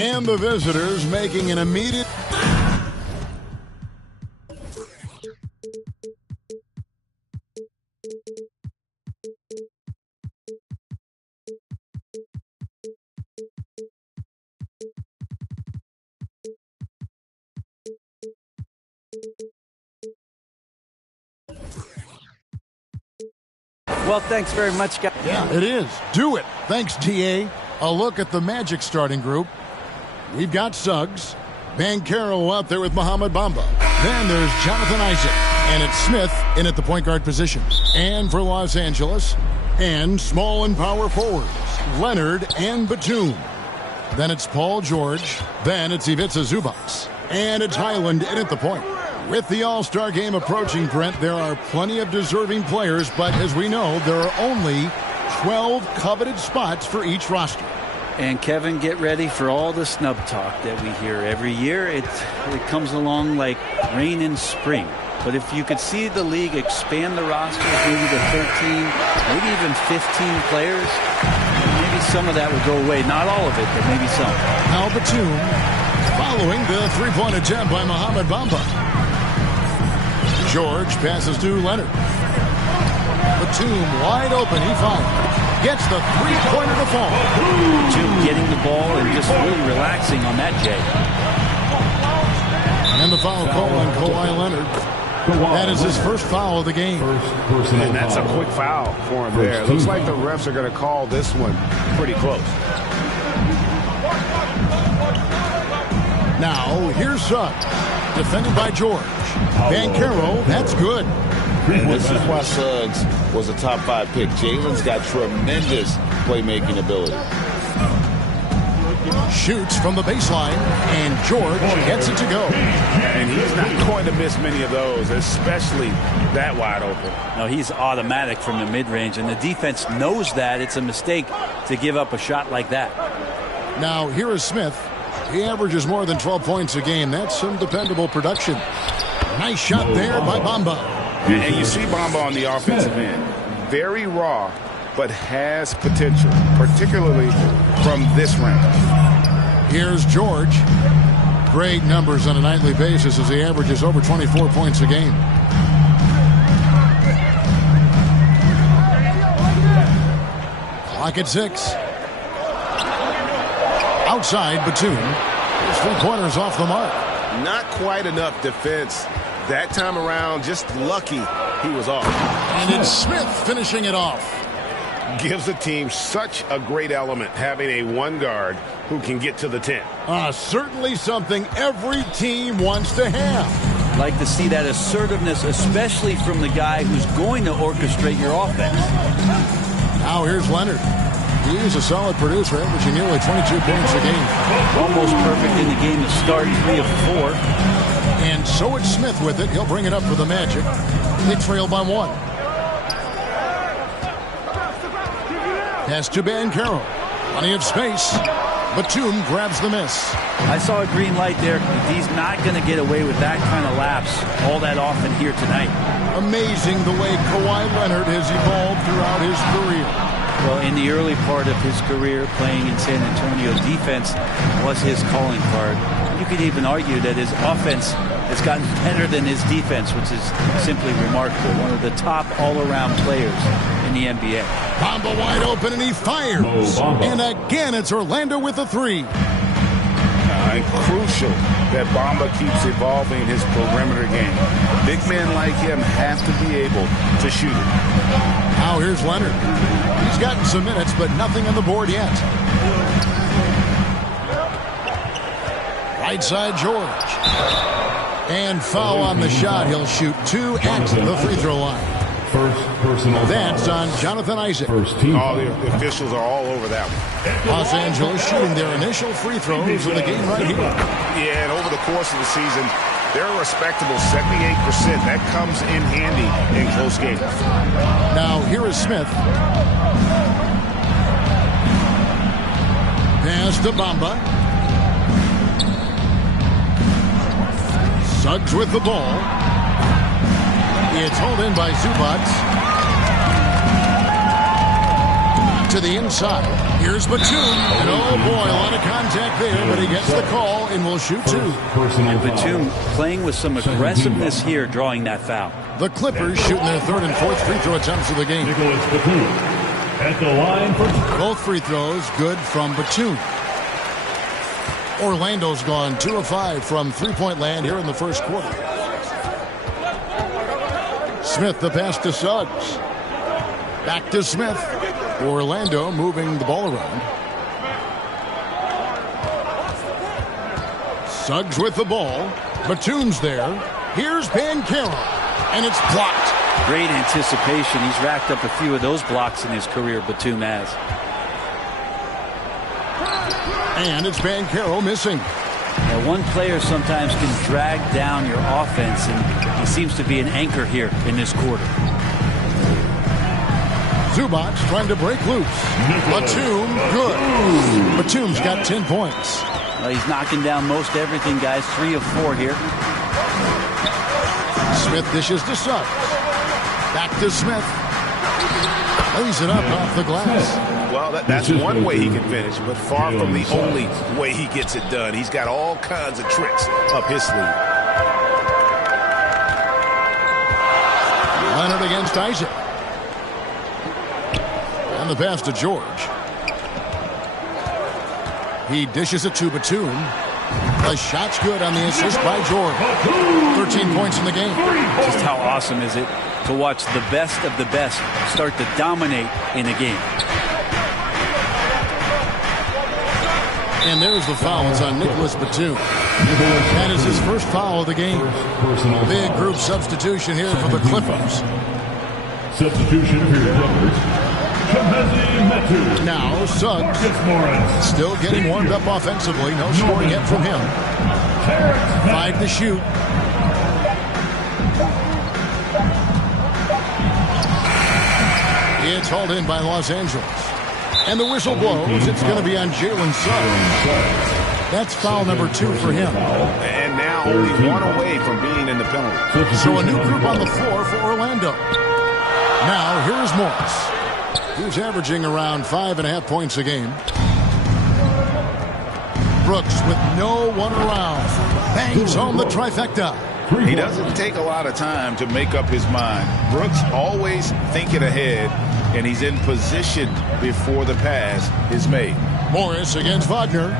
And the visitors making an immediate... Well, thanks very much, guys. Yeah, it is. Do it. Thanks, TA. A look at the Magic starting group. We've got Suggs. Banchero out there with Mohamed Bamba. Then there's Jonathan Isaac. And it's Smith in at the point guard position. And for Los Angeles, and small and power forwards, Leonard and Batum. Then it's Paul George. Then it's Ivica Zubac. And it's Highland in at the point. With the All-Star game approaching, Brent, there are plenty of deserving players, but as we know, there are only 12 coveted spots for each roster. And Kevin, get ready for all the snub talk that we hear every year. It comes along like rain in spring. But if you could see the league expand the rosters maybe to 13, maybe even 15 players, maybe some of that would go away. Not all of it, but maybe some. Now Batum following the three-point attempt by Mohamed Bamba. George passes to Leonard. Batum wide open. He fires. Gets the three-pointer to fall. Batum getting the ball and just really relaxing on that, Jay. And the foul call on Kawhi Leonard. That is his first foul of the game. And that's a quick foul for him there. It looks like the refs are going to call this one pretty close. Now, here's Suggs. Defended by George. Banchero, that's good. And this is why Suggs was a top 5 pick. Jalen's got tremendous playmaking ability. Shoots from the baseline, and George gets it to go. And he's not going to miss many of those, especially that wide open. No, he's automatic from the mid-range, and the defense knows that. It's a mistake to give up a shot like that. Now, here is Smith. He averages more than 12 points a game. That's some dependable production. Nice shot there by Bamba. And you see Bamba on the offensive end. Very raw, but has potential, particularly from this range. Here's George. Great numbers on a nightly basis as he averages over 24 points a game. Clock at 6. Outside, Batum. His three-pointers off the mark. Not quite enough defense. That time around, just lucky he was off. And it's Smith finishing it off. Gives the team such a great element having a one guard who can get to the 10. Certainly something every team wants to have. Like to see that assertiveness, especially from the guy who's going to orchestrate your offense. Now here's Leonard. He's a solid producer, averaging nearly 22 points a game. Almost perfect in the game to start, 3 of 4. And so it's Smith with it. He'll bring it up for the Magic. They trail by 1. Pass to Banchero. Plenty of space. Batum grabs the miss. I saw a green light there. He's not going to get away with that kind of lapse all that often here tonight. Amazing the way Kawhi Leonard has evolved throughout his career. Well, in the early part of his career playing in San Antonio, defense was his calling card. You could even argue that his offense has gotten better than his defense, which is simply remarkable. One of the top all-around players in the NBA. Bamba wide open, and he fires. And again, it's Orlando with a 3. And crucial that Bamba keeps evolving his perimeter game. Big men like him have to be able to shoot it. Now here's Leonard. He's gotten some minutes, but nothing on the board yet. Right side, George. And foul on the shot. He'll shoot 2 at the free throw line. First personal. That's on Jonathan Isaac. First team. All the officials are all over that one. Los Angeles shooting their initial free throws of the game right here. Yeah, and over the course of the season, they're a respectable 78%. That comes in handy in close games. Now, here is Smith. Pass to Bamba. Suggs with the ball. It's hauled in by Zubac. to the inside. Here's Batum. And oh boy, a lot of contact there, but he gets the call and will shoot two. And Batum playing with some aggressiveness here, drawing that foul. The Clippers shooting their third and fourth free throw attempts of the game. At the line for both free throws good from Batum. Orlando's gone 2 of 5 from three-point land here in the first quarter. Smith, the pass to Suggs. Back to Smith. Orlando moving the ball around. Suggs with the ball. Batum's there. Here's Banchero. And it's blocked. Great anticipation. He's racked up a few of those blocks in his career, Batum has. And it's Banchero missing. Now, one player sometimes can drag down your offense, and he seems to be an anchor here in this quarter. Zubac trying to break loose. Batum, good. Batum's got 10 points. Well, he's knocking down most everything, guys. 3 of 4 here. Smith dishes to Suggs. Back to Smith. Lays it up off the glass. Well, that's one way he can finish, but far from the only way he gets it done. He's got all kinds of tricks up his sleeve. Leonard against Isaac. And the pass to George. He dishes it to Batum. The shot's good on the assist by George. 13 points in the game. Just how awesome is it to watch the best of the best start to dominate in a game. And there's the foul. It's on Nicholas Batum. That is his first foul of the game. Big group substitution here for the Clippers. Substitution for your Clippers. Now Suggs still getting warmed up offensively. No scoring yet from him. 5 to shoot. It's hauled in by Los Angeles. And the whistle blows. It's going to be on Jalen Suggs. That's foul number 2 for him. And now only 1 away from being in the penalty. So a new group on the floor for Orlando. Now here's Morris. He's averaging around 5.5 points a game. Brooks with no one around. Bangs home the trifecta. He doesn't take a lot of time to make up his mind. Brooks always thinking ahead, and he's in position before the pass is made. Morris against Wagner.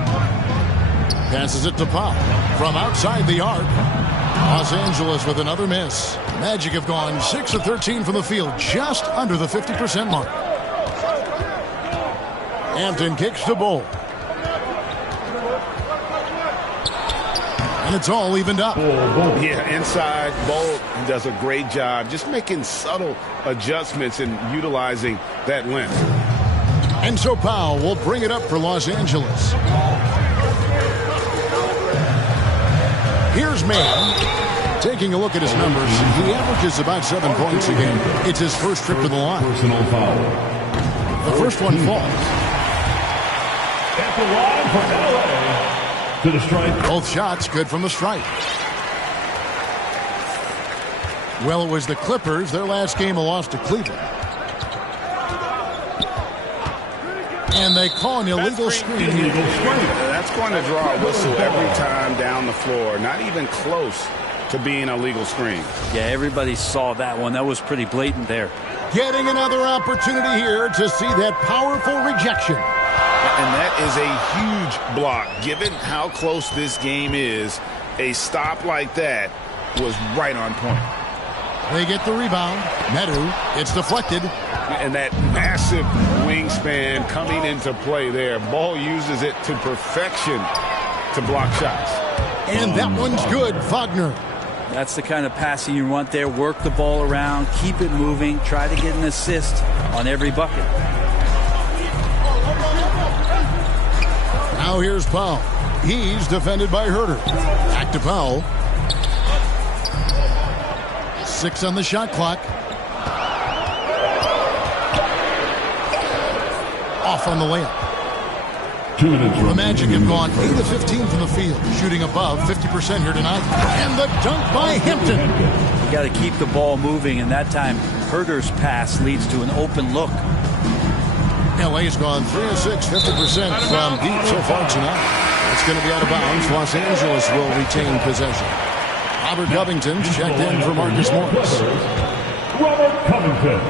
Passes it to Pop from outside the arc. Los Angeles with another miss. Magic have gone 6 of 13 from the field, just under the 50% mark. Hampton kicks to Bowl. And it's all evened up. Yeah, inside, Bowl does a great job just making subtle adjustments and utilizing that length. And so Powell will bring it up for Los Angeles. Here's Mann. Taking a look at his numbers, he averages about 7 points a game. It's his first trip to the line. Personal foul. The first one falls. At the line for LA. To the strike. Both shots good from the strike. Well, it was the Clippers. Their last game a loss to Cleveland. And they call an illegal screen. That's going to draw a whistle every time down the floor. Not even close to being a legal screen. Yeah, everybody saw that one. That was pretty blatant there. Getting another opportunity here to see that powerful rejection. And that is a huge block. Given how close this game is, a stop like that was right on point. They get the rebound. Medu, it's deflected. And that massive wingspan coming into play there. Ball uses it to perfection to block shots. And that one's good, Wagner. That's the kind of passing you want there. Work the ball around, keep it moving, try to get an assist on every bucket. Now here's Powell. He's defended by Herter. Back to Powell. 6 on the shot clock. Off on the layup. 2 minutes. The Magic have gone 8 of 15 from the field, shooting above 50% here tonight. And the dunk by Hampton. You got to keep the ball moving, and that time Herter's pass leads to an open look. LA's gone 3 of 6, 50% from deep so far tonight. It's going to be out of bounds. Los Angeles will retain possession. Robert Covington's checked in for Marcus Morris. Robert Covington.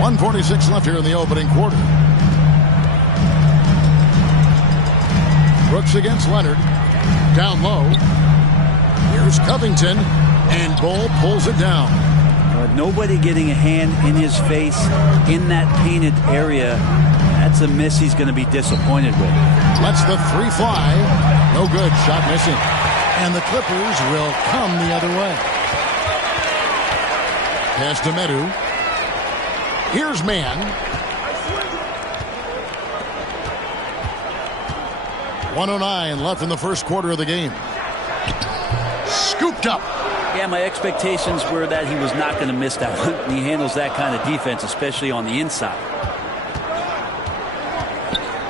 1:46 left here in the opening quarter. Brooks against Leonard. Down low. Here's Covington. And Bull pulls it down. Nobody getting a hand in his face in that painted area. That's a miss he's going to be disappointed with. Lets the three fly. No good. Shot missing. And the Clippers will come the other way. Pass to Medu. Here's Mann. 1:09 left in the first quarter of the game. Scooped up. Yeah, my expectations were that he was not going to miss that one. He handles that kind of defense, especially on the inside.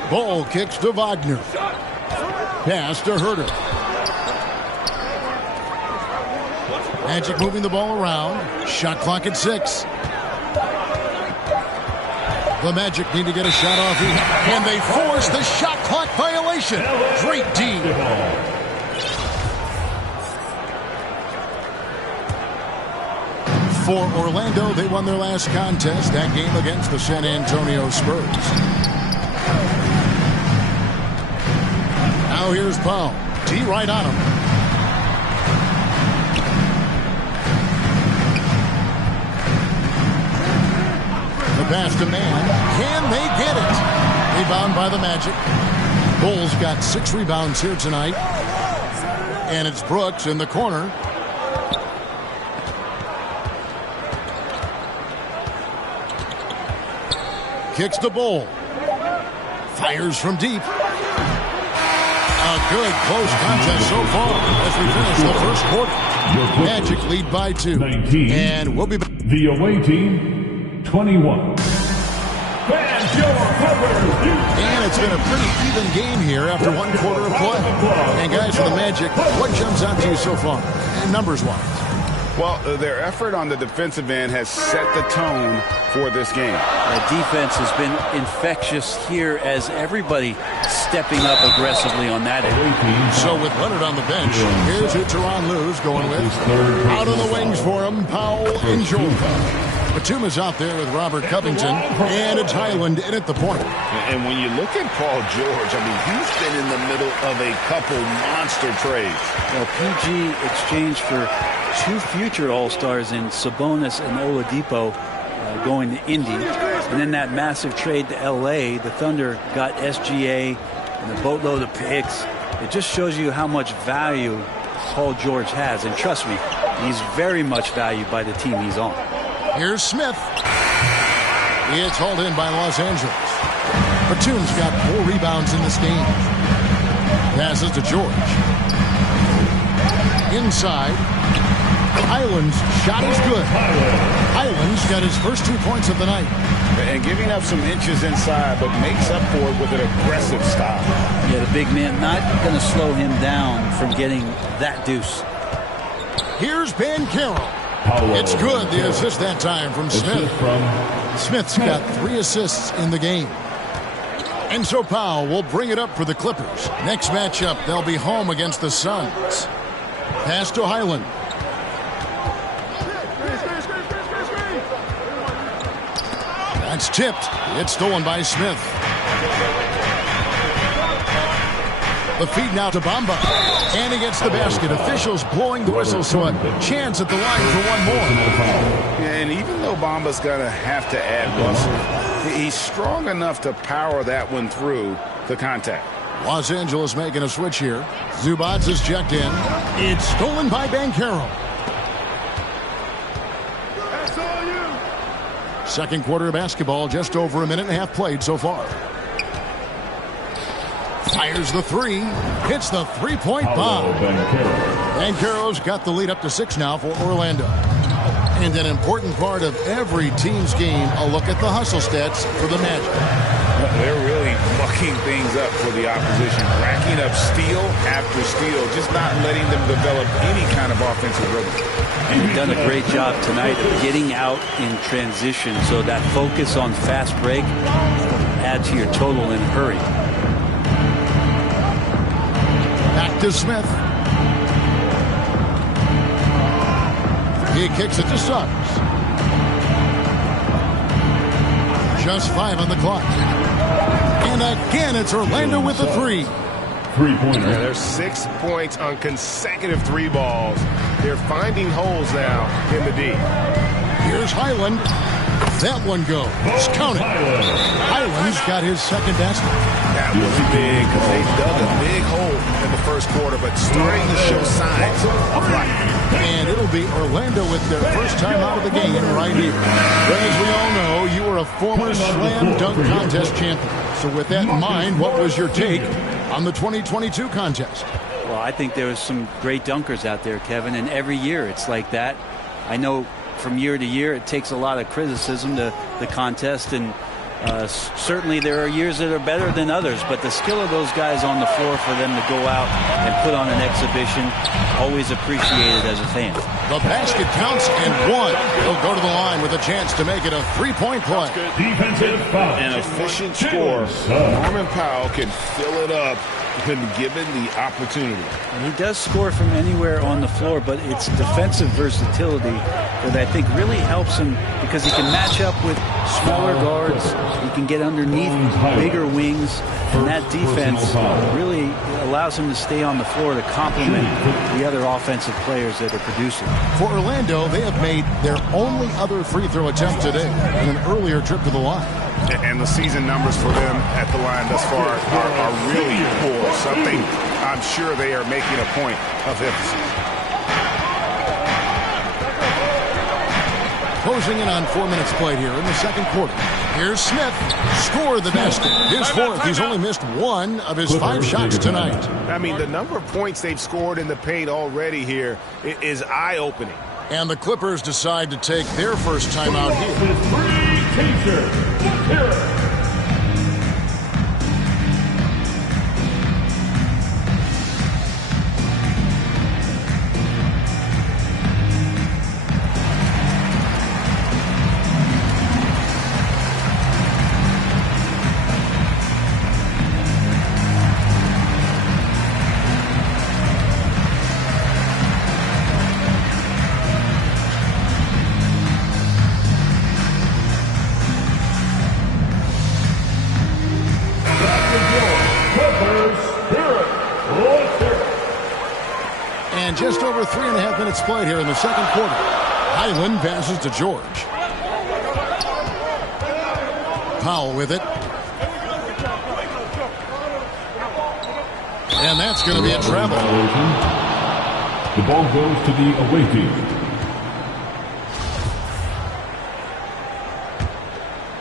Bull kicks to Wagner. Pass to Herter. Magic moving the ball around. Shot clock at 6. The Magic need to get a shot off here. And they force the shot clock violation. Great D. For Orlando, they won their last contest, that game against the San Antonio Spurs. Now here's Powell. D right on him. The pass to Mann. Can they get it? Rebound by the Magic. Bulls got 6 rebounds here tonight. And it's Brooks in the corner. Kicks the Bull. Fires from deep. A good close contest so far as we finish the first quarter. Magic lead by 2. 19. And we'll be back. The away team, 21. And it's been a pretty even game here after one quarter of play. And guys, for the Magic, what jumps out to you so far, numbers-wise? Well, their effort on the defensive end has set the tone for this game. The defense has been infectious here as everybody stepping up aggressively on that end. So with Leonard on the bench, here's who Tyronn Lue's going with. Out on the wings for him, Powell and Jordan. Batum's out there with Robert Covington, and it's Highland in at the point. And when you look at Paul George, I mean, he's been in the middle of a couple monster trades. Well, PG exchanged for 2 future All-Stars in Sabonis and Oladipo going to Indy. And then that massive trade to L.A., the Thunder got SGA and a boatload of picks. It just shows you how much value Paul George has. And trust me, he's very much valued by the team he's on. Here's Smith. It's hauled in by Los Angeles. Batum's got 4 rebounds in this game. Passes to George. Inside. Highland's shot is good. Highland's got his first 2 points of the night. And giving up some inches inside, but makes up for it with an aggressive style. Yeah, the big man not going to slow him down from getting that deuce. Here's Banchero. It's good, the assist that time from Smith. Smith's got 3 assists in the game. And so Powell will bring it up for the Clippers. Next matchup, they'll be home against the Suns. Pass to Highland. That's tipped. It's stolen by Smith. The feed now to Bamba. And he gets the basket. Officials blowing the whistle, so a chance at the line for one more. Yeah, and even though Bamba's going to have to add muscle, he's strong enough to power that one through the contact. Los Angeles making a switch here. Zubac is checked in. It's stolen by Banchero. Second quarter of basketball, just over a minute and a half played so far. Fires the 3, hits the three-point bomb. Banchero's got the lead up to 6 now for Orlando. And an important part of every team's game, a look at the hustle stats for the Magic. They're really mucking things up for the opposition, racking up steal after steal, just not letting them develop any kind of offensive rhythm. And they've done a great job tonight of getting out in transition, so that focus on fast break add to your total in a hurry. Back to Smith. He kicks it to Suggs. Just 5 on the clock. And again, it's Orlando with the 3. Three-pointer. Yeah, there's 6 points on consecutive 3 balls. They're finding holes now in the D. Here's Highland. That one goes. Count it. Highland's got his second basket. That was big because they dug a big hole in the first quarter, but starting to show signs of life. And it'll be Orlando with their first time out of the game right here. But as we all know, you were a former slam dunk contest champion. So with that in mind, what was your take on the 2022 contest? Well, I think there was some great dunkers out there, Kevin, and every year it's like that. I know from year to year it takes a lot of criticism to the contest, and certainly there are years that are better than others, but the skill of those guys on the floor for them to go out and put on an exhibition, always appreciated as a fan. The basket counts and one. He'll go to the line with a chance to make it a 3-point play. Defensive foul. An efficient score. Norman Powell can fill it up when given the opportunity. And he does score from anywhere on the floor, but it's defensive versatility that I think really helps him because he can match up with smaller guards. He can get underneath bigger wings, and that defense really allows him to stay on the floor to complement the other offensive players that are producing. For Orlando, they have made their only other free throw attempt today in an earlier trip to the line. And the season numbers for them at the line thus far are really poor. Something I'm sure they are making a point of emphasis. Closing in on 4 minutes played here in the second quarter. Here's Smith. Scored the basket. His fourth. He's only missed one of his 5 shots tonight. I mean, the number of points they've scored in the paint already here is eye-opening. And the Clippers decide to take their first time out here. And just over 3.5 minutes played here in the second quarter. Highland passes to George. Powell with it. And that's going to be a travel. The ball goes to the away team.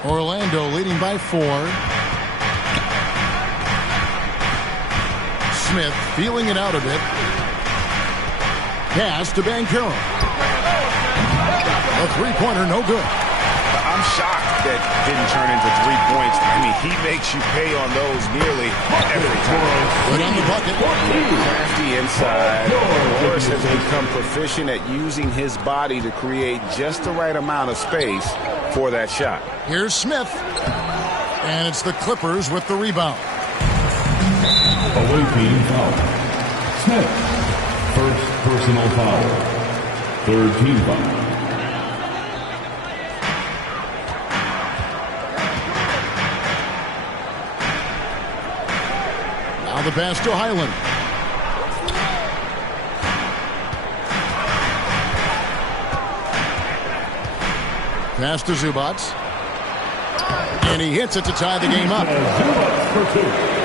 Orlando leading by 4. Smith feeling it out a bit. Pass to Bankero. A three-pointer, no good. I'm shocked that didn't turn into 3 points. I mean, he makes you pay on those nearly every time. Put on the bucket. Crafty inside. Morris has become proficient at using his body to create just the right amount of space for that shot. Here's Smith. And it's the Clippers with the rebound. Away team foul. Smith. First personal foul. Third team foul. Now the pass to Highland. Pass to Zubats. And he hits it to tie the game up.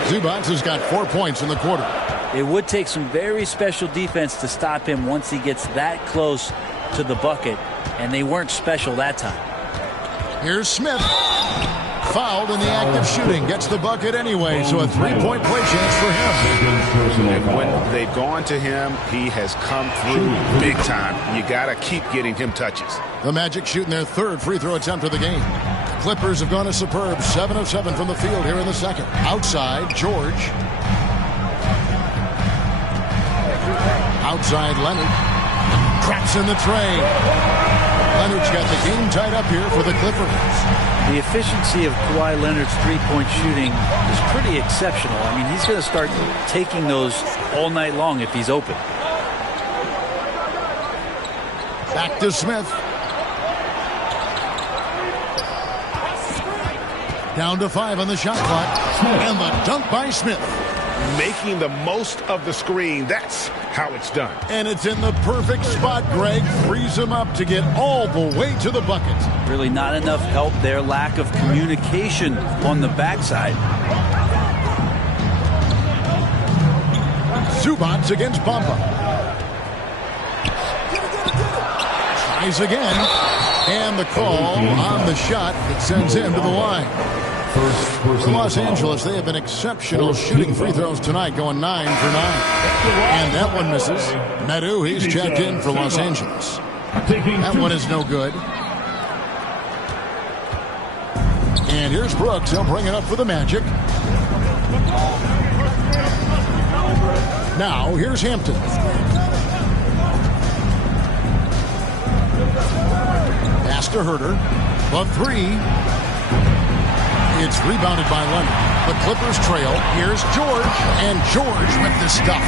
Zubats has got 4 points in the quarter. It would take some very special defense to stop him once he gets that close to the bucket, and they weren't special that time. Here's Smith. Fouled in the act of shooting. Gets the bucket anyway, so a 3-point play chance for him. And when they've gone to him, he has come through big time. You got to keep getting him touches. The Magic shooting their third free throw attempt of the game. The Clippers have gone a superb 7 of 7 from the field here in the second. Outside, George. Outside, Leonard. Traps in the tray. Leonard's got the game tied up here for the Clippers. The efficiency of Kawhi Leonard's three-point shooting is pretty exceptional. I mean, he's going to start taking those all night long if he's open. Back to Smith. Down to 5 on the shot clock. And the dunk by Smith. Making the most of the screen. That's how it's done. And it's in the perfect spot, Greg. Frees him up to get all the way to the bucket. Really not enough help there. Lack of communication on the backside. Zubac against Bamba. Tries again. And the call on the shot that sends him to the line. Los Angeles, they have been exceptional shooting free throws tonight, going 9 for 9. And that one misses. Medu, he's checked in for Los Angeles. That one is no good. And here's Brooks. He'll bring it up for the Magic. Now, here's Hampton. Pass to Herter. The three. It's rebounded by Leonard. The Clippers trail. Here's George. And George with the stuff.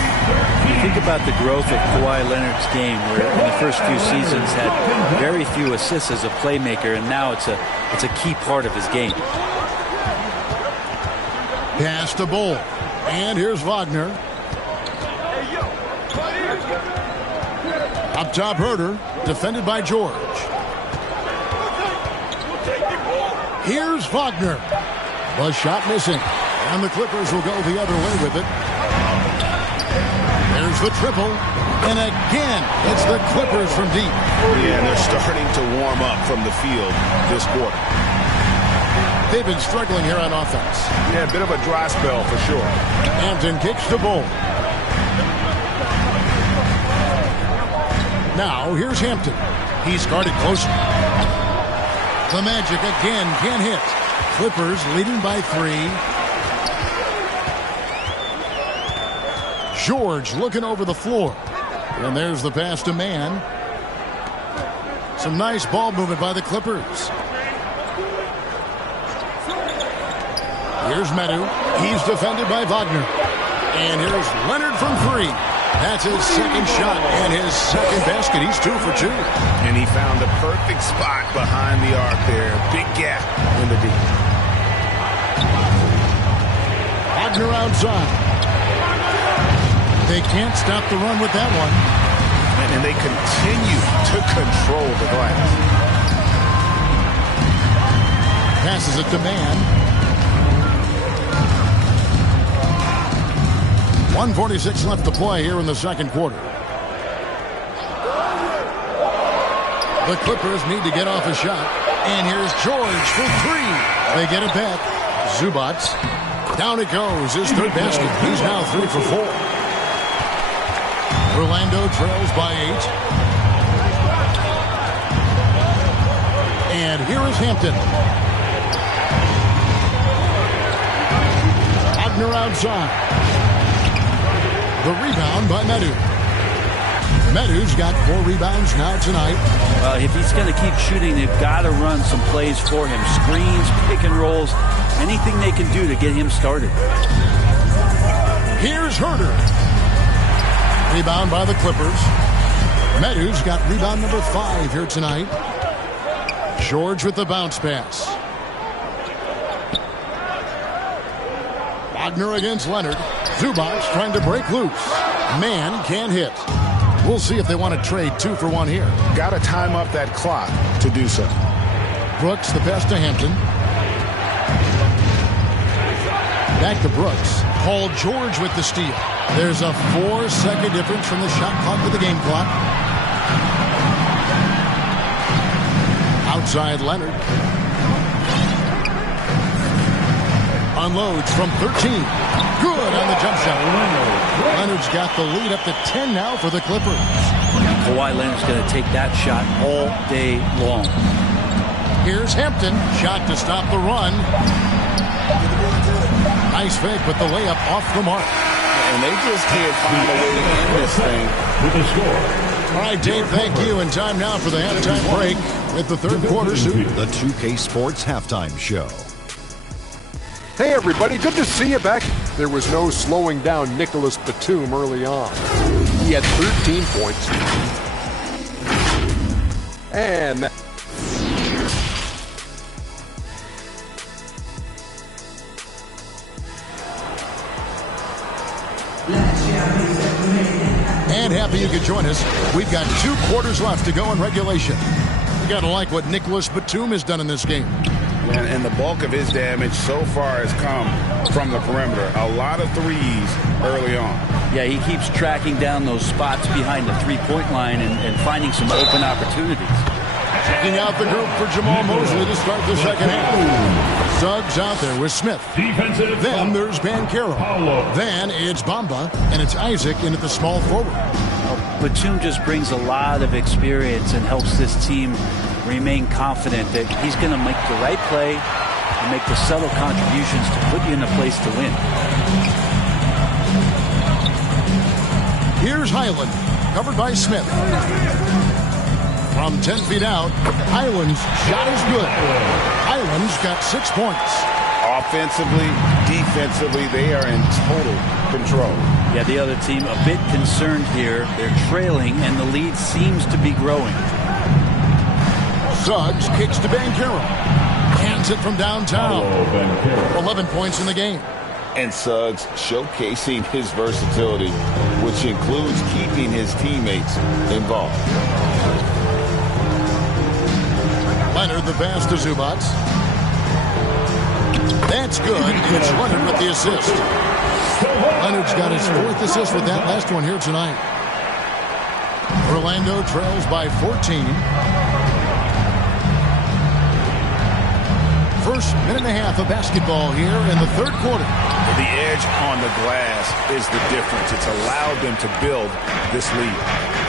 Think about the growth of Kawhi Leonard's game, where in the first few seasons had very few assists as a playmaker, and now it's a key part of his game. Pass to Bull. And here's Wagner. Up top, Herter. Defended by George. Here's Wagner. The shot missing. And the Clippers will go the other way with it. There's the triple. And again, it's the Clippers from deep. Yeah, they're starting to warm up from the field this quarter. They've been struggling here on offense. Yeah, a bit of a dry spell for sure. Hampton kicks the ball. Now, here's Hampton. He's guarded closer. The Magic again can't hit. Clippers leading by 3. George looking over the floor. And there's the pass to Mann. Some nice ball movement by the Clippers. Here's Medu. He's defended by Wagner. And here's Leonard from 3. That's his second shot and his second basket. He's 2 for 2. And he found the perfect spot behind the arc there. Big gap in the deep. Wagner outside. They can't stop the run with that one. And they continue to control the glass. Passes it to Mann. 1:46 left to play here in the second quarter. The Clippers need to get off a shot. And here's George for 3. They get it back. Zubac. Down it goes. His third basket. He's now 3 for 4. Orlando trails by 8. And here is Hampton. Wagner outside. The rebound by Medu. Medu's got 4 rebounds now tonight. Well, if he's going to keep shooting, they've got to run some plays for him. Screens, pick and rolls, anything they can do to get him started. Here's Herter. Rebound by the Clippers. Medu's got rebound number 5 here tonight. George with the bounce pass. Wagner against Leonard. Zubac trying to break loose. Mann can't hit. We'll see if they want to trade 2 for 1 here. Got to time up that clock to do so. Brooks, the pass to Hampton. Back to Brooks. Paul George with the steal. There's a 4-second difference from the shot clock to the game clock. Outside Leonard. Unloads from 13. Good on the jump shot. Leonard's got the lead up to 10 now for the Clippers. Kawhi Leonard's going to take that shot all day long. Here's Hampton. Shot to stop the run. Nice fake, but the layup off the mark. And they just can't find a way to end this thing. With the score, All right, Dave, thank you. And time now for the halftime break with the third quarter suit. The 2K Sports Halftime Show. Hey, everybody. Good to see you back. There was no slowing down Nicholas Batum early on. He had 13 points. And happy you could join us. We've got 2 quarters left to go in regulation. You got to like what Nicholas Batum has done in this game. And the bulk of his damage so far has come from the perimeter. A lot of threes early on. Yeah, he keeps tracking down those spots behind the three-point line and finding some open opportunities. Checking out the group for Jamal Mosley to start the second half. Suggs out there with Smith. Then there's Banchero. Then it's Bamba, and it's Isaac in at the small forward. Batum just brings a lot of experience and helps this team remain confident that he's going to make the right play and make the subtle contributions to put you in a place to win. Here's Highland, covered by Smith. From 10 feet out, Highland's shot is good. Highland's got 6 points. Offensively, defensively, they are in total control. Yeah, the other team a bit concerned here. They're trailing, and the lead seems to be growing. Suggs kicks to Banchero. Hands it from downtown. 11 points in the game. And Suggs showcasing his versatility, which includes keeping his teammates involved. Leonard the pass to Zubats. That's good, and it's Leonard with the assist. Leonard's got his 4th assist with that last one here tonight. Orlando trails by 14. First minute and a half of basketball here in the third quarter. The edge on the glass is the difference. It's allowed them to build this lead.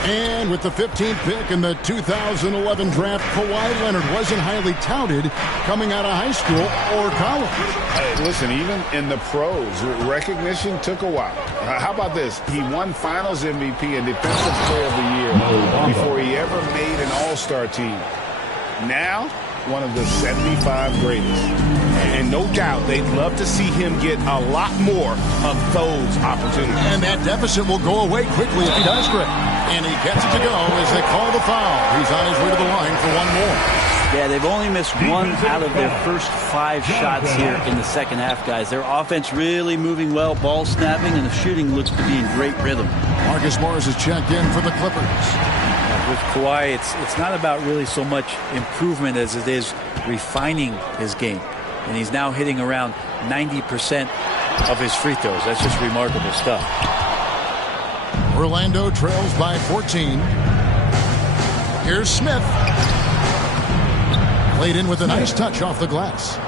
And with the 15th pick in the 2011 draft, Kawhi Leonard wasn't highly touted coming out of high school or college. Hey, listen, even in the pros, recognition took a while. How about this? He won Finals MVP and Defensive Player of the Year before he ever made an All-Star team. Now, one of the 75 greatest. And no doubt they'd love to see him get a lot more of those opportunities. And that deficit will go away quickly if he does great. And he gets it to go as they call the foul. He's on his way to the line for one more. Yeah, they've only missed 1 out of their first 5 shots here in the second half, guys. Their offense really moving well, ball snapping, and the shooting looks to be in great rhythm. Marcus Morris is checked in for the Clippers. With Kawhi, it's not about really so much improvement as it is refining his game. And he's now hitting around 90% of his free throws. That's just remarkable stuff. Orlando trails by 14. Here's Smith. Played in with a nice touch off the glass.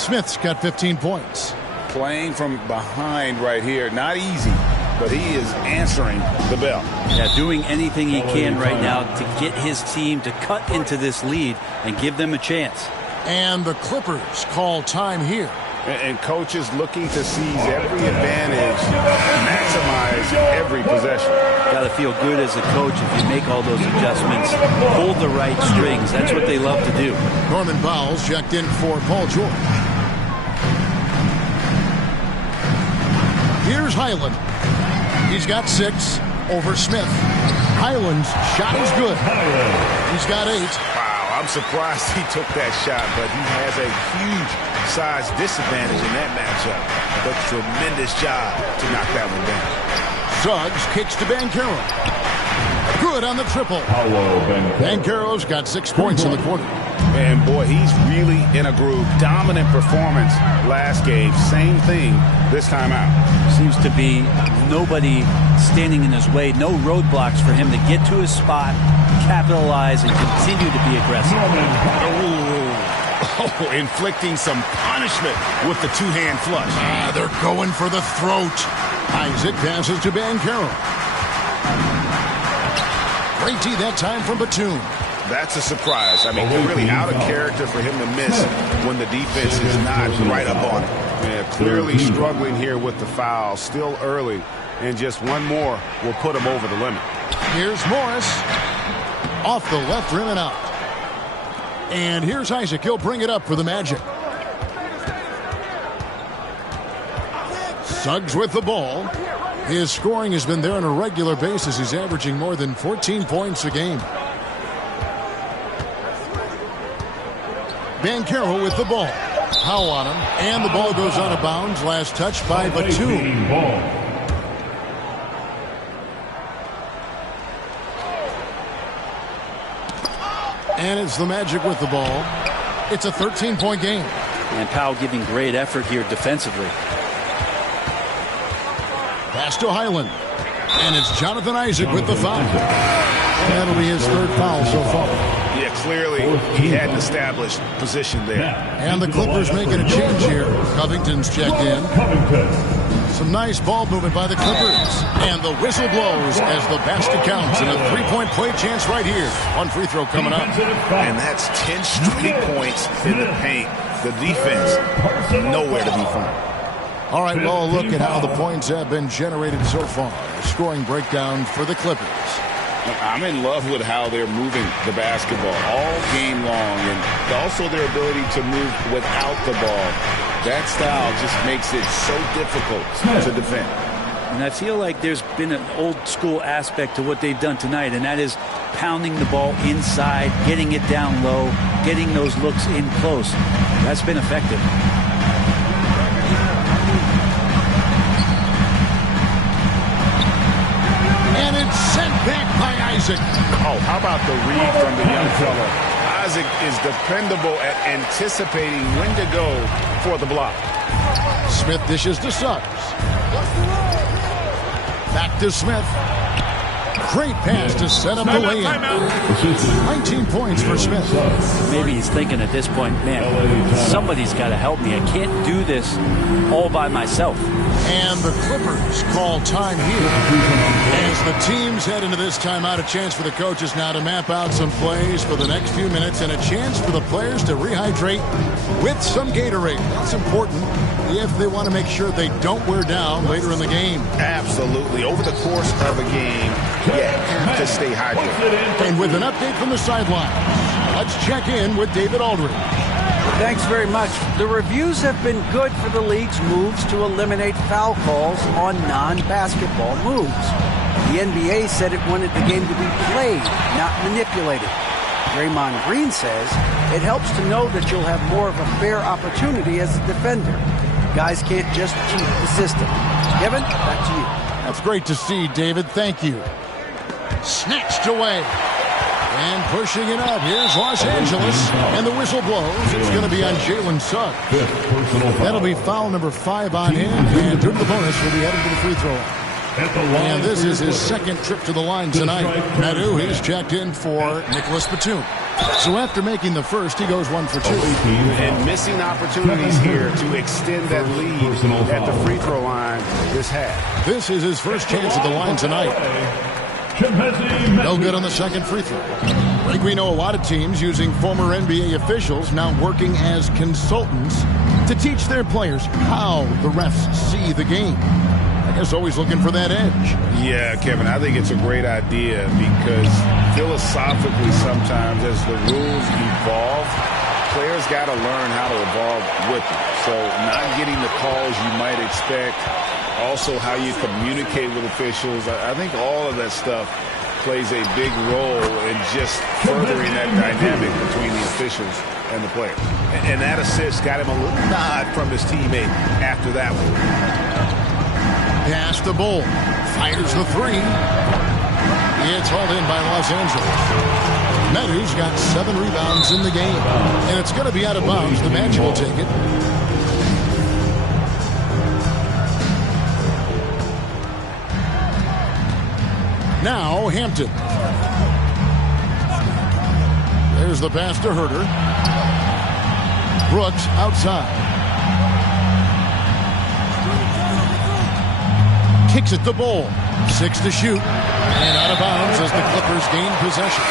Smith's got 15 points. Playing from behind right here, not easy, but he is answering the bell. Yeah, doing anything he can right now to get his team to cut into this lead and give them a chance. And the Clippers call time here. And coaches looking to seize every advantage, maximize every possession. Got to feel good as a coach if you make all those adjustments, hold the right strings. That's what they love to do. Norman Powell's checked in for Paul George. Here's Highland. He's got 6 over Smith. Highland's shot is good. He's got 8. Wow, I'm surprised he took that shot, but he has a huge size disadvantage in that matchup. But tremendous job to knock that one down. Suggs kicks to Banchero. Good on the triple. Banchero's got 6 points in the quarter. And boy, he's really in a groove. Dominant performance last game. Same thing this time out. Seems to be nobody standing in his way. No roadblocks for him to get to his spot, capitalize, and continue to be aggressive. Oh, inflicting some punishment with the two-hand flush. They're going for the throat. Isaac passes to Banchero. Great D that time from Batum. That's a surprise. I mean, they're really out of character for him to miss when the defense is not right up on it. Yeah, clearly struggling here with the foul. Still early, and just one more will put him over the limit. Here's Morris. Off the left rim and out. And here's Isaac. He'll bring it up for the Magic. Suggs with the ball. His scoring has been there on a regular basis. He's averaging more than 14 points a game. Banchero with the ball. Powell on him. And the ball goes out of bounds. Last touch by Batum. And it's the Magic with the ball. It's a 13-point game. And Powell giving great effort here defensively. Pass to Highland. And it's Jonathan Isaac with the foul. That'll be his third foul so far. Yeah, clearly he had an established position there. And the Clippers making a change here. Covington's checked in. Some nice ball movement by the Clippers. And the whistle blows as the basket counts. And a three-point play chance right here. One free throw coming up. And that's 10 straight points in the paint. The defense, nowhere to be found. All right, well, look at how the points have been generated so far. A scoring breakdown for the Clippers. I'm in love with how they're moving the basketball all game long, and also their ability to move without the ball. That style just makes it so difficult to defend. And I feel like there's been an old school aspect to what they've done tonight, and that is pounding the ball inside, getting it down low, getting those looks in close. That's been effective. And it's sent back by Isaac. Oh, how about the read from the young fellow? Isaac is dependable at anticipating when to go for the block. Smith dishes to Suggs. Back to Smith. Great pass to set up the layup. 19 points for Smith. Maybe he's thinking at this point, man, somebody's got to help me. I can't do this all by myself. And the Clippers call time here. As the teams head into this timeout, a chance for the coaches now to map out some plays for the next few minutes and a chance for the players to rehydrate with some Gatorade. That's important if they want to make sure they don't wear down later in the game. Absolutely. Over the course of a game, you have to stay hydrated. And with an update from the sideline, let's check in with David Aldridge. Thanks very much. The reviews have been good for the league's moves to eliminate foul calls on non-basketball moves. The NBA said it wanted the game to be played, not manipulated. Draymond Green says it helps to know that you'll have more of a fair opportunity as a defender. Guys can't just cheat the system. Kevin, back to you. That's great to see, David. Thank you. Snatched away. And pushing it up. Here's Los Angeles. And the whistle blows. It's going to be on Jalen Suggs. That'll be foul number 5 on him. And through the bonus will be headed to the free throw line. And this is his second trip to the line tonight. Nadu, he's checked in for Nicholas Batum. So after making the first, he goes 1 for 2. And missing opportunities here to extend that lead at the free throw line this half. This is his first chance at the line tonight. No good on the second free throw. I think we know a lot of teams using former NBA officials now working as consultants to teach their players how the refs see the game. I guess always looking for that edge. Yeah, Kevin, I think it's a great idea because philosophically sometimes as the rules evolve, players got to learn how to evolve with them. So not getting the calls you might expect, also how you communicate with officials. I think all of that stuff plays a big role in just furthering that dynamic between the officials and the players. And that assist got him a little nod from his teammate after that one. Pass to Bull. Fires the 3. It's hauled in by Los Angeles. Meadows got 7 rebounds in the game. And it's going to be out of bounds. The Magic will take it. Now Hampton. There's the pass to Herter. Brooks outside. Kicks it to Bull. 6 to shoot. And out of bounds as the Clippers gain possession.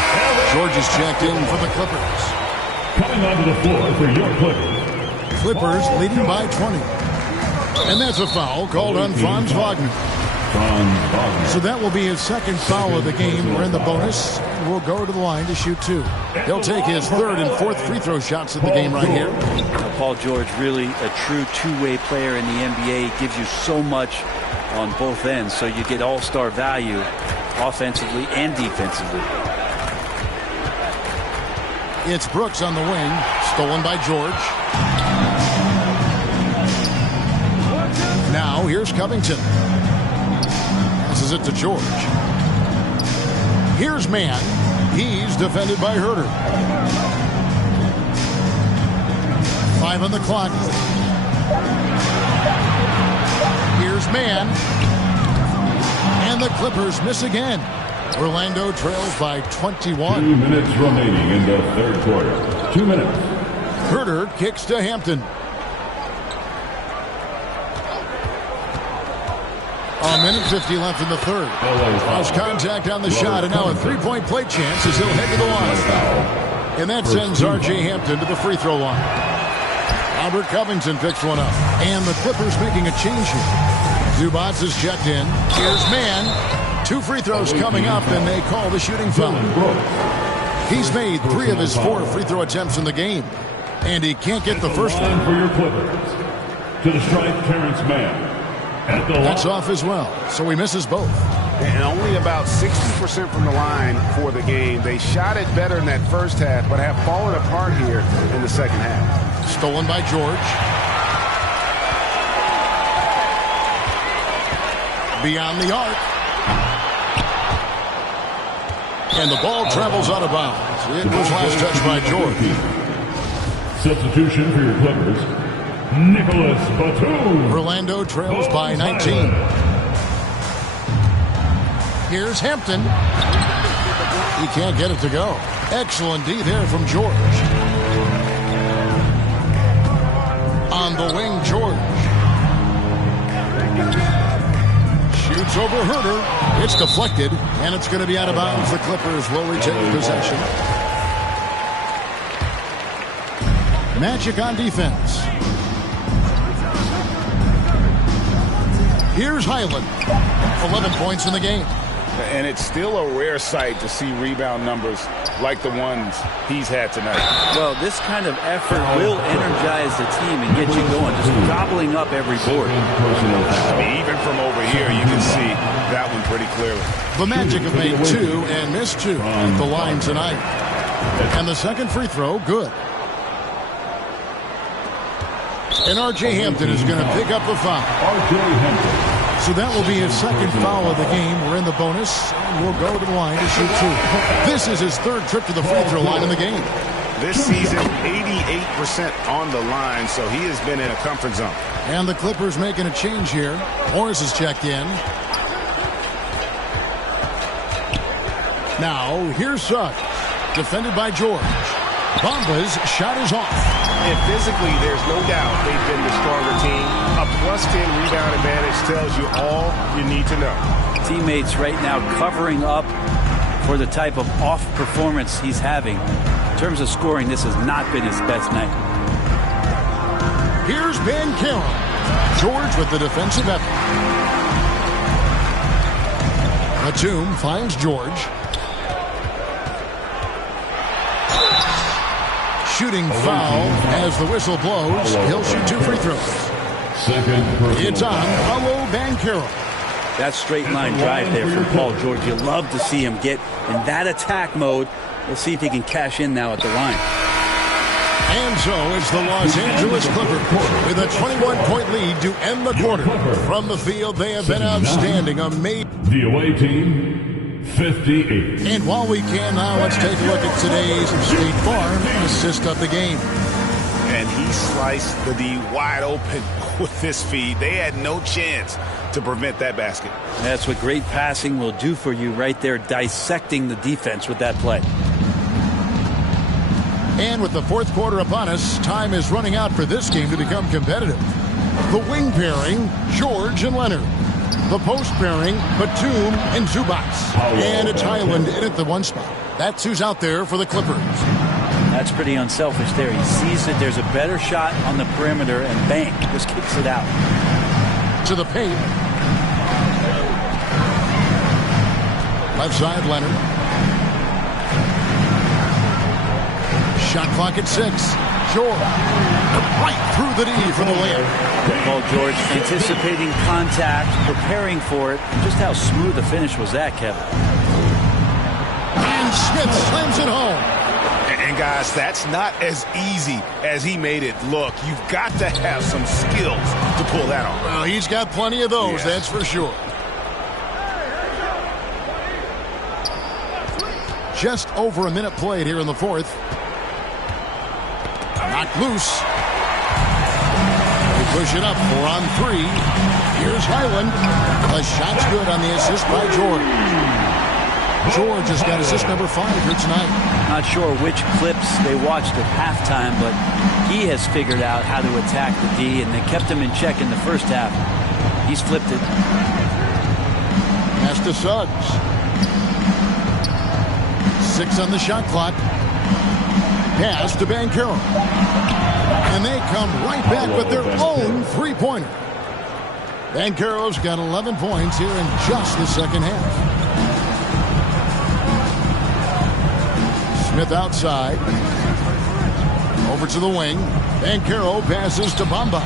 George is checked in for the Clippers. Coming onto the floor for your Clippers. Clippers leading by 20. And that's a foul called on Franz Wagner. So that will be his second foul of the game. We're in the bonus. We'll go to the line to shoot 2. He'll take his third and fourth free throw shots of the game right here. Paul George, really a true two-way player in the NBA. Gives you so much on both ends, so you get all-star value offensively and defensively. It's Brooks on the wing, stolen by George. Now here's Covington. Passes it to George. Here's Mann. He's defended by Herter. 5 on the clock. Here's Mann. And the Clippers miss again. Orlando trails by 21. 2 minutes remaining in the third quarter. 2 minutes. Herter kicks to Hampton. A minute 50 left in the third. Lost contact on the shot, and now a three-point play chance as he'll head to the line. And that sends R.J. Hampton to the free throw line. Albert Covington picks one up. And the Clippers making a change here. Zubats is checked in. Here's Mann. 2 free throws coming up, and they call the shooting foul. He's made 3 of his 4 free throw attempts in the game. And he can't get the first one. For your Clippers. To the strike, Terrence Mann. That's off as well, so he misses both. And only about 60% from the line for the game. They shot it better in that first half, but have fallen apart here in the second half. Stolen by George. Beyond the arc. And the ball travels out of bounds. It was last touched by George. Substitution for your Clippers. Nicholas Batum. Orlando trails by 19. Here's Hampton. He can't get it to go. Excellent D there from George. On the wing, George. Shoots over Herter. It's deflected, and it's going to be out of bounds. The Clippers will retain possession. Magic on defense. Here's Highland. 11 points in the game. And it's still a rare sight to see rebound numbers like the ones he's had tonight. Well, this kind of effort will energize the team and get you going, just gobbling up every board. I mean, even from over here, you can see that one pretty clearly. The Magic have made 2 and missed 2 at the line tonight. And the second free throw, good. And R.J. Hampton is going to pick up the foul. R.J. Hampton. So that will be his second foul of the game. We're in the bonus, and we'll go to the line to shoot 2. This is his third trip to the free throw line in the game. This season, 88% on the line, so he has been in a comfort zone. And the Clippers making a change here. Morris is checked in. Now, here's Suggs, defended by George. Bamba's shot is off. And physically, there's no doubt they've been the stronger team. A +10 rebound advantage tells you all you need to know. Teammates right now covering up for the type of off performance he's having. In terms of scoring, this has not been his best night. Here's Banchero. George with the defensive effort. Batum finds George. Shooting foul as the whistle blows. He'll shoot 2 free throws. It's on Paolo Banchero. That straight line drive there from Paul George. You love to see him get in that attack mode. We'll see if he can cash in now at the line. And so it's the Los Angeles Clippers with a 21-point lead to end the quarter. From the field, they have been outstanding. The away team, 58. And while we can now, let's take a look at today's State Farm assist of the game. And he sliced the D wide open with this feed. They had no chance to prevent that basket. That's what great passing will do for you right there, dissecting the defense with that play. And with the fourth quarter upon us, time is running out for this game to become competitive. The wing pairing, George and Leonard. The post pairing, Batum and Zubats. And it's Highland in at the 1 spot. That's who's out there for the Clippers. That's pretty unselfish there. He sees that there's a better shot on the perimeter and bang, just kicks it out. To the paint. Left side, Leonard. Shot clock at 6. George. Right through the D for the layup. Paul George anticipating contact, preparing for it. Just how smooth the finish was that, Kevin. And Smith slams it home. And guys, that's not as easy as he made it look. You've got to have some skills to pull that off. Well, he's got plenty of those, that's for sure. Just over a minute played here in the fourth. Knocked loose. They push it up 4 on 3. Here's Highland. The shot's good on the assist by George. George has got assist number 5 here tonight. Not sure which clips they watched at halftime, but he has figured out how to attack the D, and they kept him in check in the first half. He's flipped it. Pass to Suggs. 6 on the shot clock. Pass to Banchero. And they come right back with their own three-pointer. Banchero's got 11 points here in just the second half. Smith outside. Over to the wing. Banchero passes to Bamba.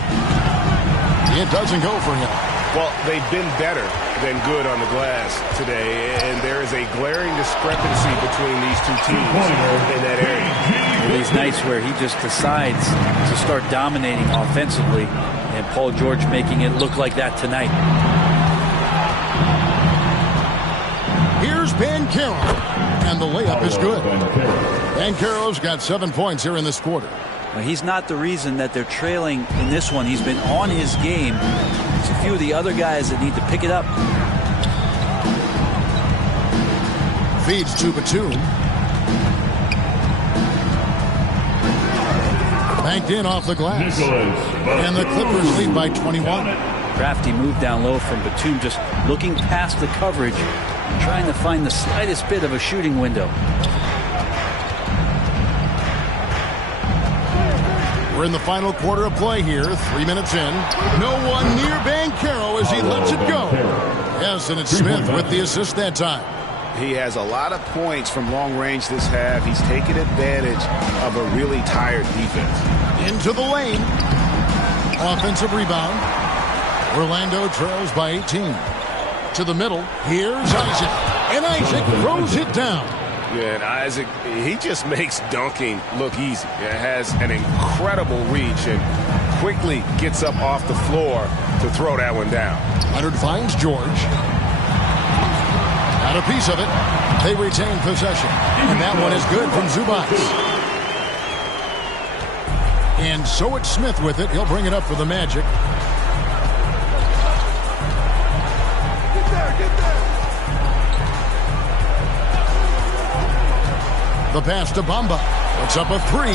It doesn't go for him. Well, they've been better than good on the glass today, and there is a glaring discrepancy between these two teams in that area. These nights where he just decides to start dominating offensively, and Paul George making it look like that tonight. Here's Banchero, and the layup is good. Banchero's got 7 points here in this quarter. Well, he's not the reason that they're trailing in this one. He's been on his game. There's a few of the other guys that need to pick it up. Feeds to Batum. Banked in off the glass. And the Clippers lead by 21. Crafty move down low from Batum, just looking past the coverage, trying to find the slightest bit of a shooting window. We're in the final quarter of play here. 3 minutes in. No one near Banchero as he lets it go. Yes, and it's Smith with the assist that time. He has a lot of points from long range this half. He's taken advantage of a really tired defense. Into the lane. Offensive rebound. Orlando trails by 18. To the middle. Here's Isaac. And Isaac throws it down. Yeah, and Isaac, he just makes dunking look easy. It has an incredible reach and quickly gets up off the floor to throw that one down. Leonard finds George. Got a piece of it. They retain possession. And that one is good from Zubac. And so it's Smith with it. He'll bring it up for the Magic. The pass to Bamba. Puts up a 3.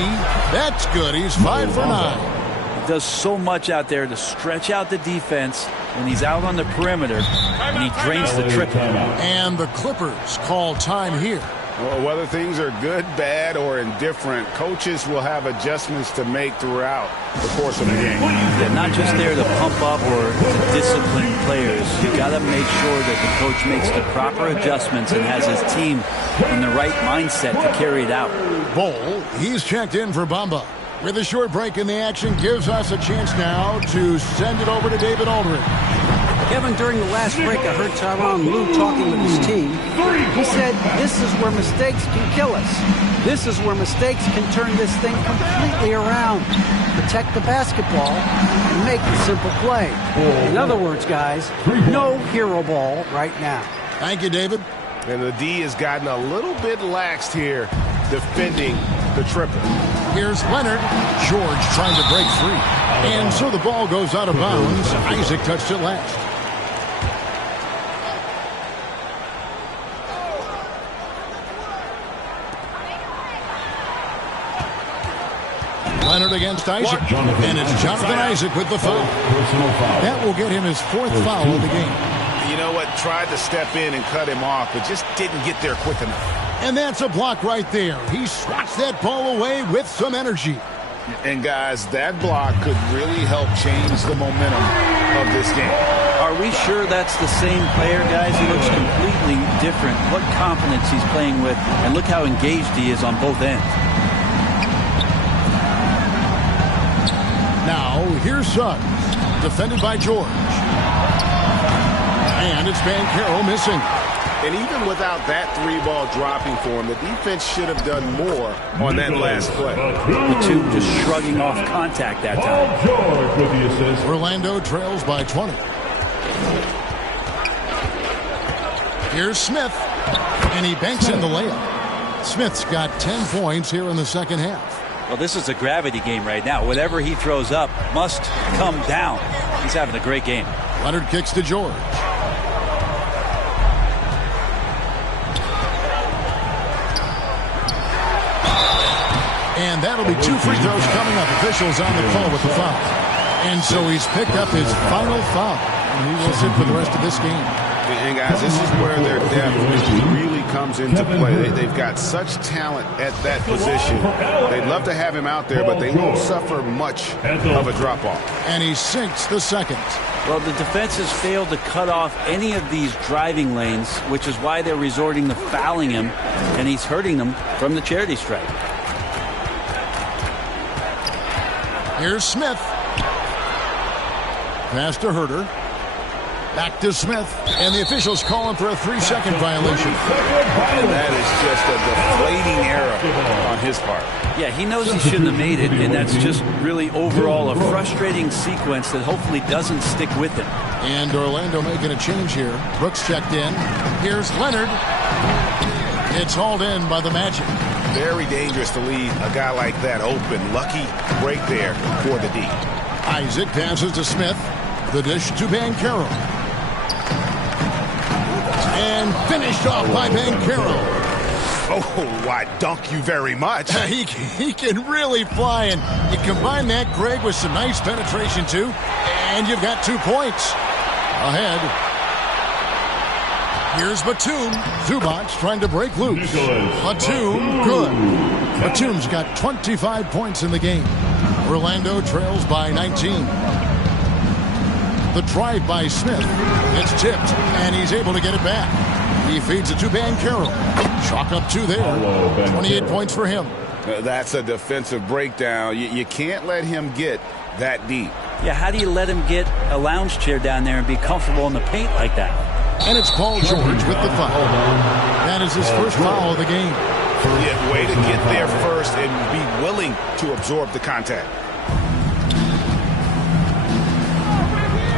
That's good. He's 5 for 9. He does so much out there to stretch out the defense when he's out on the perimeter, and he drains the triple. And the Clippers call time here. Well, whether things are good, bad, or indifferent, coaches will have adjustments to make throughout the course of the game. They're not just there to pump up or to discipline players. You got to make sure that the coach makes the proper adjustments and has his team in the right mindset to carry it out. Bol, he's checked in for Bamba. With a short break in the action, gives us a chance now to send it over to David Aldridge. Kevin, during the last break, I heard Tyronn Lue talking with his team. He said, this is where mistakes can kill us. This is where mistakes can turn this thing completely around. Protect the basketball and make the simple play. In other words, guys, no hero ball right now. Thank you, David. And the D has gotten a little bit laxed here defending the triple. Here's Leonard. George trying to break free. And so the ball goes out of bounds. Isaac touched it last. Leonard against Isaac. And it's Jonathan Isaac with the foul. That will get him his 4th foul of the game. You know what? Tried to step in and cut him off, but just didn't get there quick enough. And that's a block right there. He swats that ball away with some energy. And, guys, that block could really help change the momentum of this game. Are we sure that's the same player, guys? He looks completely different. What confidence he's playing with, and look how engaged he is on both ends. Now, here's Suggs, defended by George. And it's Banchero missing. And even without that 3-ball dropping for him, the defense should have done more on that last play. Batum just shrugging off contact that time. George with the assist. Orlando trails by 20. Here's Smith, and he banks in the layup. Smith's got 10 points here in the second half. Well, this is a gravity game right now. Whatever he throws up must come down. He's having a great game. Leonard kicks to George. And that'll be 2 free throws coming up. Officials on the call with the foul. And so he's picked up his final foul. And he will sit for the rest of this game. And, guys, this is where their depth really comes into play. They've got such talent at that position. They'd love to have him out there, but they won't suffer much of a drop-off. And he sinks the second. Well, the defense has failed to cut off any of these driving lanes, which is why they're resorting to fouling him, and he's hurting them from the charity stripe. Here's Smith. Pass to Herter. Back to Smith. And the officials calling for a 3-second violation. And that is just a deflating error on his part. Yeah, he knows he shouldn't have made it, and that's just really overall a frustrating sequence that hopefully doesn't stick with him. And Orlando making a change here. Brooks checked in. Here's Leonard. It's hauled in by the Magic. Very dangerous to leave a guy like that open. Lucky break there for the D. Isaac passes to Smith. The dish to Banchero. And finished off by Banchero. Oh, I dunk you very much. He can really fly, and you combine that, Greg, with some nice penetration, too, and you've got 2 points. Ahead. Here's Batum. Zubac trying to break loose. Batum, good. Batum's got 25 points in the game. Orlando trails by 19. The drive by Smith. It's tipped, and he's able to get it back. He feeds it to Banchero. Chalk up 2 there. 28 points for him. That's a defensive breakdown. You can't let him get that deep. Yeah, how do you let him get a lounge chair down there and be comfortable in the paint like that? And it's Paul George with the foul. That is his first foul of the game. Yeah, way to get there first and be willing to absorb the contact.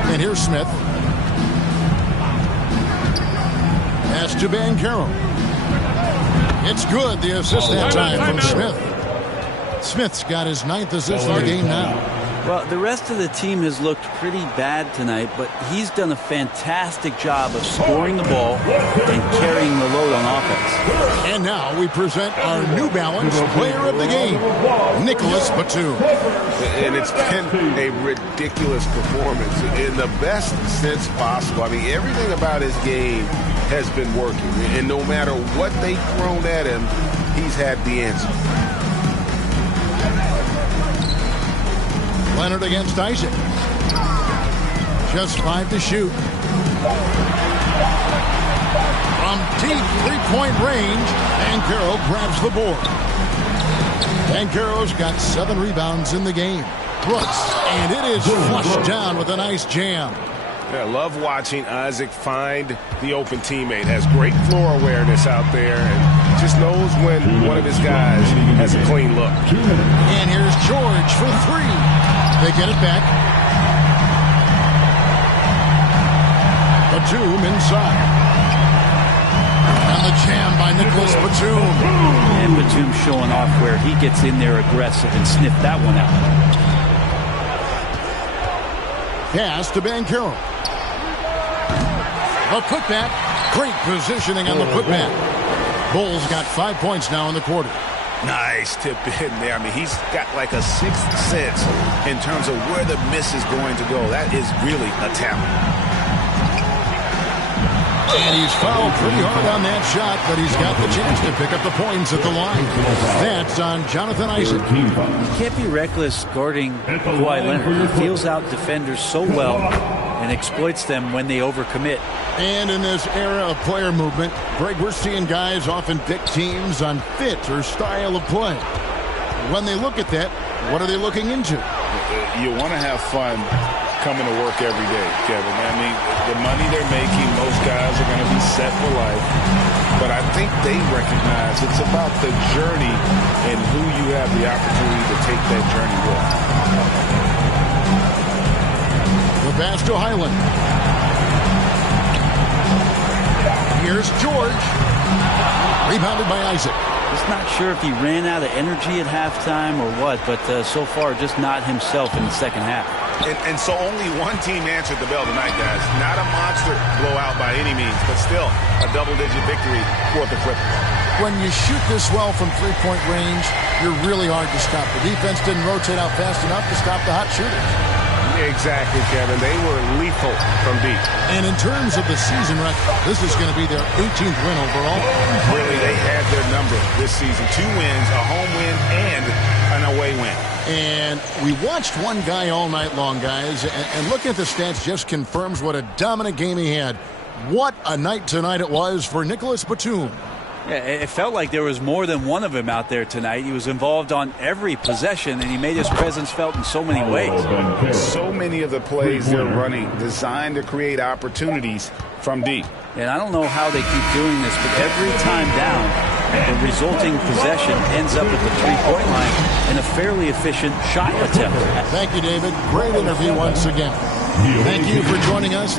And here's Smith. Pass to Banchero. It's good. The assist that time from Smith. Smith's got his 9th assist of the game now. Well, the rest of the team has looked pretty bad tonight, but he's done a fantastic job of scoring the ball and carrying the load on offense. And now we present our New Balance player of the game, Nicholas Batum. And it's been a ridiculous performance in the best sense possible. I mean, everything about his game has been working. And no matter what they've thrown at him, he's had the answer. Leonard against Isaac. Just 5 to shoot. From deep 3-point range, Banchero grabs the board. Banchero's got 7 rebounds in the game. Brooks, and it is flushed down with a nice jam. Yeah, I love watching Isaac find the open teammate. Has great floor awareness out there and just knows when one of his guys has a clean look. And here's George for 3. They get it back. Batum inside. And the jam by Nicholas Batum. And Batum showing off where he gets in there aggressive and sniffed that one out. Pass to Banchero. A putback. Great positioning on the putback. Bulls got 5 points now in the quarter. Nice tip in there. I mean, he's got like a 6th sense in terms of where the miss is going to go. That is really a talent. And he's fouled pretty hard on that shot, but he's got the chance to pick up the points at the line. That's on Jonathan Isaac. You can't be reckless guarding Kawhi Leonard. He feels out defenders so well and exploits them when they overcommit. And in this era of player movement, Greg, we're seeing guys often pick teams on fit or style of play. When they look at that, what are they looking into? You want to have fun coming to work every day, Kevin. I mean, the money they're making, most guys are going to be set for life. But I think they recognize it's about the journey and who you have the opportunity to take that journey with. The pass to Highland. Here's George. Rebounded by Isaac. Just not sure if he ran out of energy at halftime or what, but so far just not himself in the second half. And so only one team answered the bell tonight, guys. Not a monster blowout by any means, but still a double-digit victory for the Clippers. When you shoot this well from three-point range, you're really hard to stop. The defense didn't rotate out fast enough to stop the hot shooters. Exactly, Kevin. They were lethal from deep. And in terms of the season record, this is going to be their 18th win overall. Really, they had their number this season. 2 wins, a home win, and an away win. And we watched one guy all night long, guys, and looking at the stats just confirms what a dominant game he had. What a night tonight it was for Nicholas Batum. Yeah, it felt like there was more than one of him out there tonight. He was involved on every possession, and he made his presence felt in so many ways. So many of the plays they're running designed to create opportunities from deep. And I don't know how they keep doing this, but every time down, the resulting possession ends up at the three-point line in a fairly efficient shot attempt. Thank you, David. Great interview once again. Thank you for joining us.